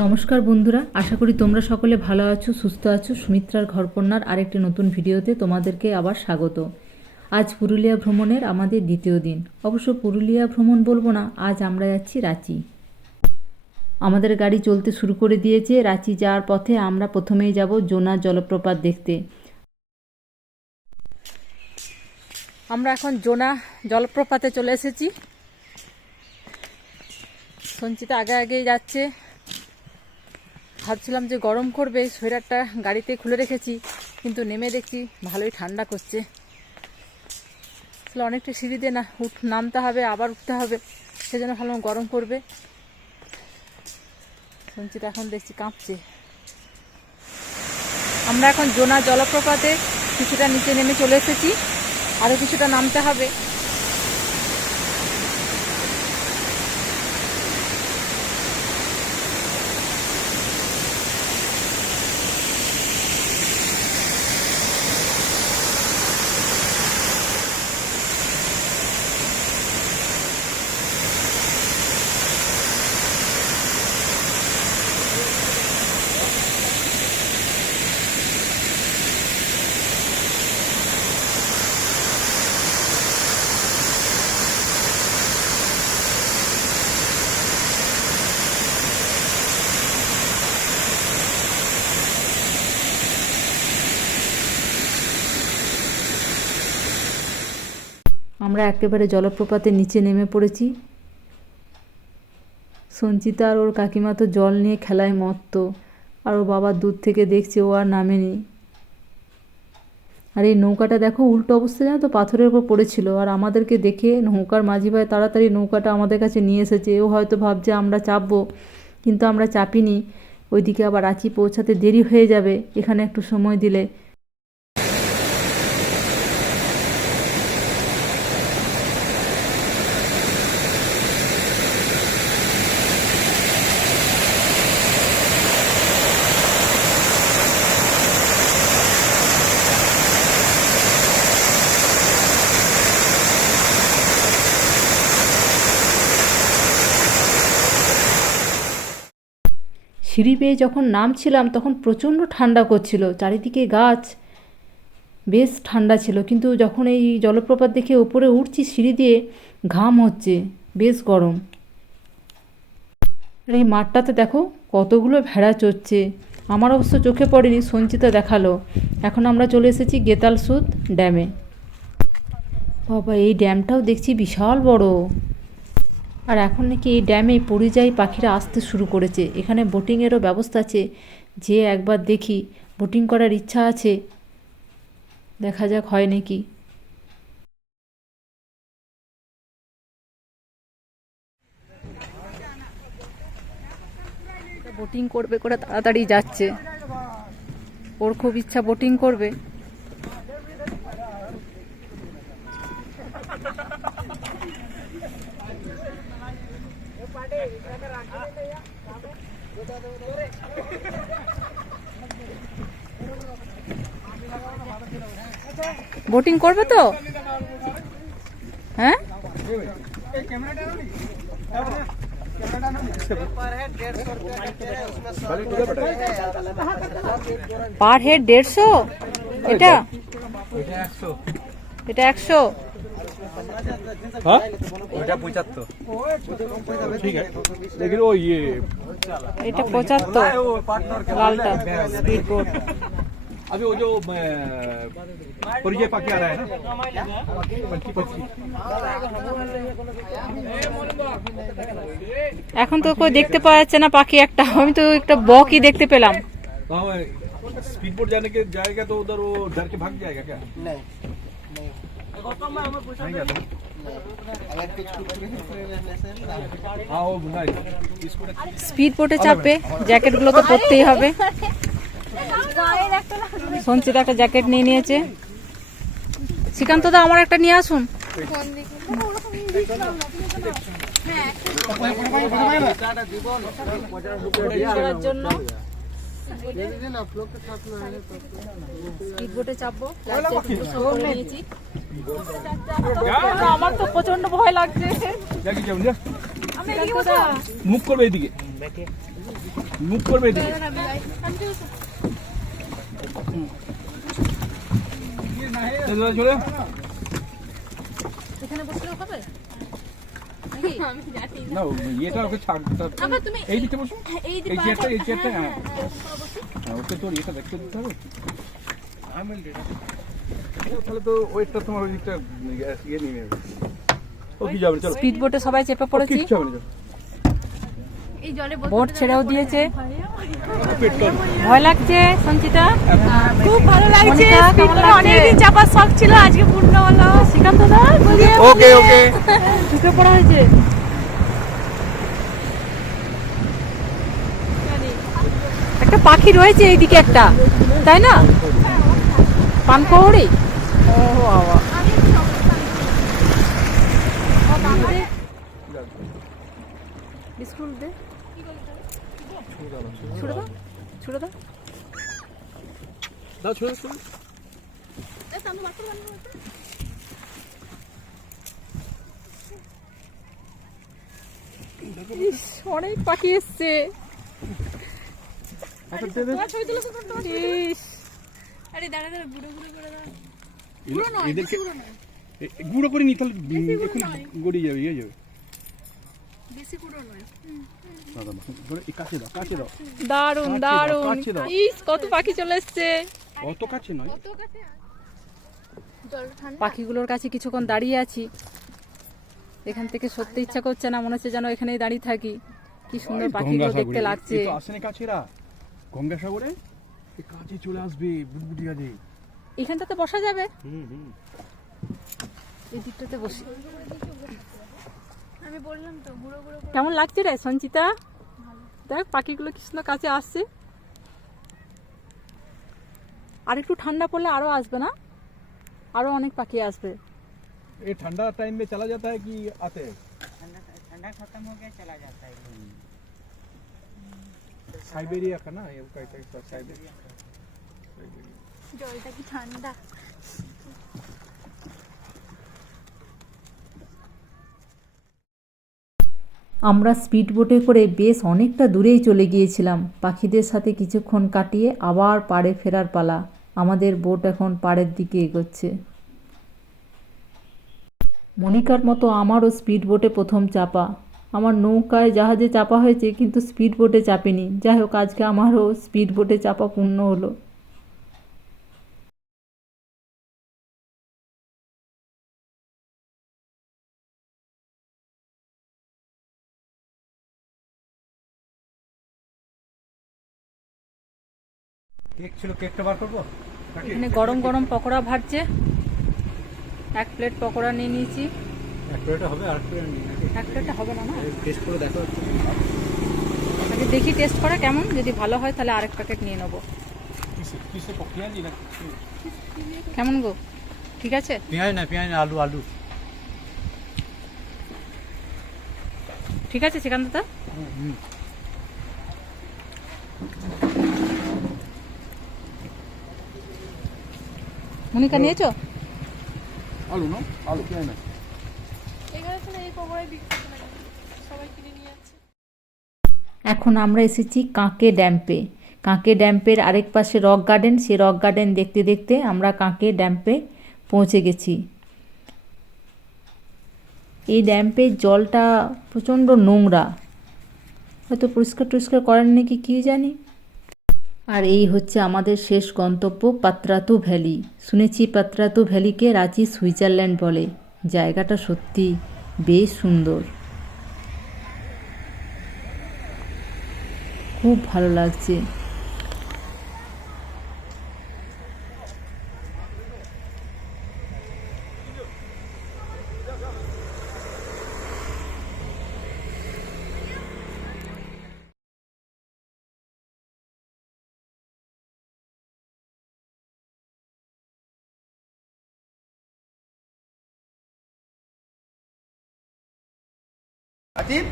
নমস্কার বন্ধুরা, আশা করি তোমরা সকলে ভালো আছো, সুস্থ আছো। সুমিত্রার ঘরকন্যার আরেকটি নতুন ভিডিওতে তোমাদেরকে আবার স্বাগত। আজ পুরুলিয়া ভ্রমণের আমাদের দ্বিতীয় দিন। অবশ্য পুরুলিয়া ভ্রমণ বলব না, আজ আমরা যাচ্ছি রাঁচি। আমাদের গাড়ি চলতে শুরু করে দিয়েছে, রাঁচি যাওয়ার পথে আমরা প্রথমেই যাব জোনা জলপ্রপাত দেখতে। আমরা এখন জোনা জলপ্রপাতে চলে এসেছি। সঞ্চিতা আগে আগেই যাচ্ছে। ভাবছিলাম যে গরম করবে, সোয়েটারটা গাড়িতে খুলে রেখেছি, কিন্তু নেমে দেখছি ভালোই ঠান্ডা করছে। আসলে অনেকটা সিঁড়ি দিয়ে না, উঠ, নামতে হবে, আবার উঠতে হবে, সেজন্য ভাবলাম গরম করবে। সঞ্চিতা এখন দেখছি কাঁপছে। আমরা এখন জোনা জলপ্রপাতে কিছুটা নিচে নেমে চলে এসেছি আরও কিছুটা নামতে হবে। আমরা একেবারে জলপ্রপাতের নিচে নেমে পড়েছি। সঞ্চিতা আর ওর কাকিমা তো জল নিয়ে খেলায় মত্ত, আর ও বাবা দূর থেকে দেখছে ও আর নামেনি। আর এই নৌকাটা দেখো, উল্টো অবস্থা জানো তো পাথরের উপর পড়েছিল, আর আমাদেরকে দেখে নৌকার মাঝি ভাই তাড়াতাড়ি নৌকাটা আমাদের কাছে নিয়ে এসেছে। ও হয়তো ভাবছে আমরা চাপবো, কিন্তু আমরা চাপিনি। ওইদিকে আবার রাঁচি পৌঁছাতে দেরি হয়ে যাবে, এখানে একটু সময় দিলে। সিঁড়ি বেয়ে যখন নামছিলাম, তখন প্রচণ্ড ঠান্ডা করছিল। চারিদিকে গাছ, বেশ ঠান্ডা ছিল। কিন্তু যখন এই জলপ্রপাত দেখে উপরে উঠছি, সিঁড়ি দিয়ে ঘাম হচ্ছে, বেশ গরম। আর এই মাঠটাতে দেখো, কতগুলো ভেড়া চড়ছে। আমার অবশ্য চোখে পড়েনি, সঞ্চিতা দেখাল। এখন আমরা চলে এসেছি গেতাল সুদ ড্যামে। বাবা, এই ড্যামটাও দেখছি বিশাল বড়। আর এখন নাকি এই ড্যামে পরিযায়ী পাখিরা আসতে শুরু করেছে। এখানে বোটিংয়েরও ব্যবস্থা আছে। যে একবার দেখি, বোটিং করার ইচ্ছা আছে। দেখা যাক হয় নাকি। বোটিং করবে করে তাড়াতাড়ি যাচ্ছে। ওর খুব ইচ্ছা বোটিং করবে। বোটিং করবে তো? হ্যাঁ? পার হেড দেড়শো? এটা? এটা একশো। हाँ ওইটা পঁচাত্তর ঠিক আছে लेकिन वो ये এটা পঁচাত্তর লালটা স্পিড বোট अभी वो जो अ, परिचय पाके आ रहा है ना पच्ची पच्ची এখন তো কই দেখতে পাওয়া যাচ্ছে না পাখি একটা আমি তো একটা বকই দেখতে পেলাম वहाँ स्पीड बोट जाने के जाएगा तो उधर वो डर के भाग जाएगा क्या नहीं স্পিড বোটে চাপবে জ্যাকেটগুলো তো পরতেই হবে। সঞ্চিত একটা জ্যাকেট নিয়ে নিয়েছে। শ্রীকান্ত দা, আমার একটা নিয়ে আসুন। জন্য স্পিড বোটে চাপবো নিয়েছি। আমার তো প্রচণ্ড ভয় লাগছে। মুখ করবে এইদিকে মুখ করবে এদিকে। চলে এখানে বসলেও হবে না ইয়েটা ওকে ছাড় তুমি এই দিকে বসো। এই এই চেয়ারটা এই চেয়ারটা হ্যাঁ হ্যাঁ, ওকে তোর ইয়েটা দেখতে দিতে হবে। তাহলে তো ওয়েটটা তোমার ওই দিকটা ইয়ে নিয়ে নেবে। ও কি যাবে? চলো। স্পিড বোটে সবাই চেপে পড়েছি কিচ্ছু হবে না চলো। এই জলে বোট ছেড়েও দিয়েছে। ভয় লাগছে সঞ্চিতা? খুব ভালো লাগছে মনিকা, কেমন স্পিড লাগছে? অনেকদিন চাপার শখ ছিল আজকে পূর্ণ হলো। শ্রীকান্ত দা ওকে ওকে। ঢুকে পড়া হয়েছে। একটা পাখি রয়েছে এইদিকে একটা তাই না? পানকৌড়ি? বাবা বিস্কুট দে। ছুড়ে দাও ছুড়ে দাও। দাও ছোড়ো ছোড়ো অনেক পাখি এসছে। আচ্ছা আরে দাঁড়া দাঁড়া বুড়ো বুড়ো করে দাঁড়া এদেরকে গুঁড়ো করে নি তাহলে এখন গড়িয়ে যাবে ইয়ে যাবে। দারুণ দারুণ ইস কত পাখি চলে এসছে। অত কাছে নয়। পাখিগুলোর কাছে কিছুক্ষণ দাঁড়িয়ে আছি। এখান থেকে সত্যি ইচ্ছা করছে না মনে হচ্ছে যেন এখানেই দাঁড়িয়ে থাকি। কি সুন্দর পাখিগুলো দেখতে লাগছে। আসেনি কাছেরা। গঙ্গাসাগরে? কাছে চলে আসবে বুটবুটি এখানটাতে বসা যাবে হুম হুম এই দিকটাতে বসি আমি বললাম তো বুড়ো বুড়ো করে কেমন লাগছে রে সঞ্চিতা দেখ পাখিগুলো কি সুন্দর কাছে আসছে আর একটু ঠান্ডা পড়লে আরো আসবে না আরো অনেক পাখি আসবে ये ठंडा टाइम में चला जाता है कि आते हैं ठंडा खत्म हो गया चला जाता है साइबेरिया का ना ये कहते हैं साइबेरिया জলটা কি ঠান্ডা? আমরা স্পিড বোটে করে বেশ অনেকটা দূরেই চলে গিয়েছিলাম। পাখিদের সাথে কিছুক্ষণ কাটিয়ে আবার পাড়ে ফেরার পালা। আমাদের বোট এখন পাড়ের দিকে এগোচ্ছে। মনিকার মতো আমারও স্পিড বোটে প্রথম চাপা। আমার নৌকায় জাহাজে চাপা হয়েছে, কিন্তু স্পিড বোটে চাপিনি। যাই হোক, আজকে আমারও স্পিড বোটে চাপা পূর্ণ হলো। কেক ছিল কেকটা বার করব? এখানে গরম গরম পকোড়া ভাজছে। এক প্লেট পকোড়া নিয়ে নিয়েছি। এক হবে আর প্লেট এক প্লেটটা হবে না না? টেস্ট করে দেখো আগে দেখি টেস্ট করা কেমন যদি ভালো হয় তাহলে আরেক প্যাকেট নিয়ে নেব। কেমন গো? ঠিক আছে? পেঁয়াজ না পেঁয়াজ না আলু আলু। ঠিক আছে সেখান দাদা মনিকা নিয়েছো? আলু না? আলু পেঁয়াজ না। এখানে কিনে আমরা এসেছি কাঁকে ড্যাম্পে। কাঁকে ড্যাম্পের আরেক পাশে রক গার্ডেন সেই রক গার্ডেন দেখতে দেখতে আমরা কাঁকে ড্যাম্পে পৌঁছে গেছি। এই ড্যাম্পের জলটা প্রচণ্ড নোংরা। হয়তো পরিষ্কার টরিষ্কার করেন নাকি কী জানি? আর এই হচ্ছে আমাদের শেষ গন্তব্য পাত্রাতু ভ্যালি। শুনেছি পাত্রাতু ভ্যালিকে রাঁচি সুইজারল্যান্ড বলে। জায়গাটা সত্যি বেশ সুন্দর। খুব ভালো লাগছে। अजीब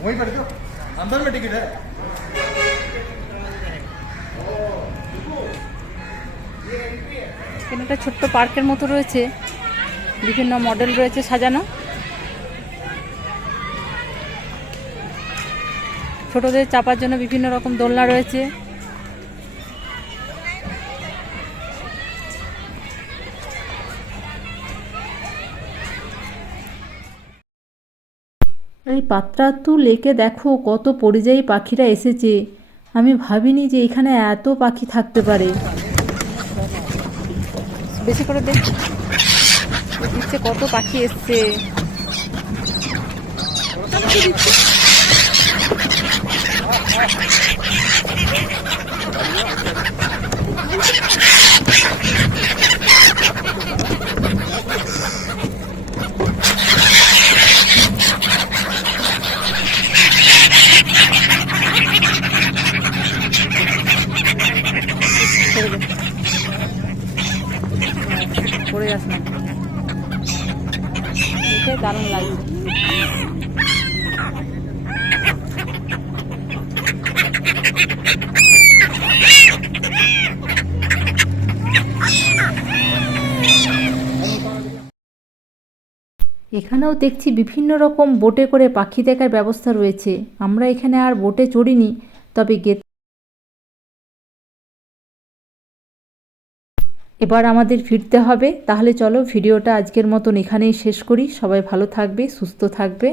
वहीं पर जो अंदर में टिकट है এখানে একটা ছোট্ট পার্কের মতো রয়েছে বিভিন্ন মডেল রয়েছে সাজানো ছোটদের চাপার জন্য বিভিন্ন রকম দোলনা রয়েছে এই পাত্রাতু লেকে দেখো কত পরিযায়ী পাখিরা এসেছে। আমি ভাবিনি যে এখানে এত পাখি থাকতে পারে। বেশি করে দেখ। দিচ্ছে কত পাখি এসছে দে। পড়ে যাস না দেখে দারুণ লাগছে। এখানেও দেখছি বিভিন্ন রকম বোটে করে পাখি দেখার ব্যবস্থা রয়েছে। আমরা এখানে আর বোটে চড়িনি, তবে গে এবার আমাদের ফিরতে হবে। তাহলে চলো ভিডিওটা আজকের মতন এখানেই শেষ করি। সবাই ভালো থাকবে, সুস্থ থাকবে।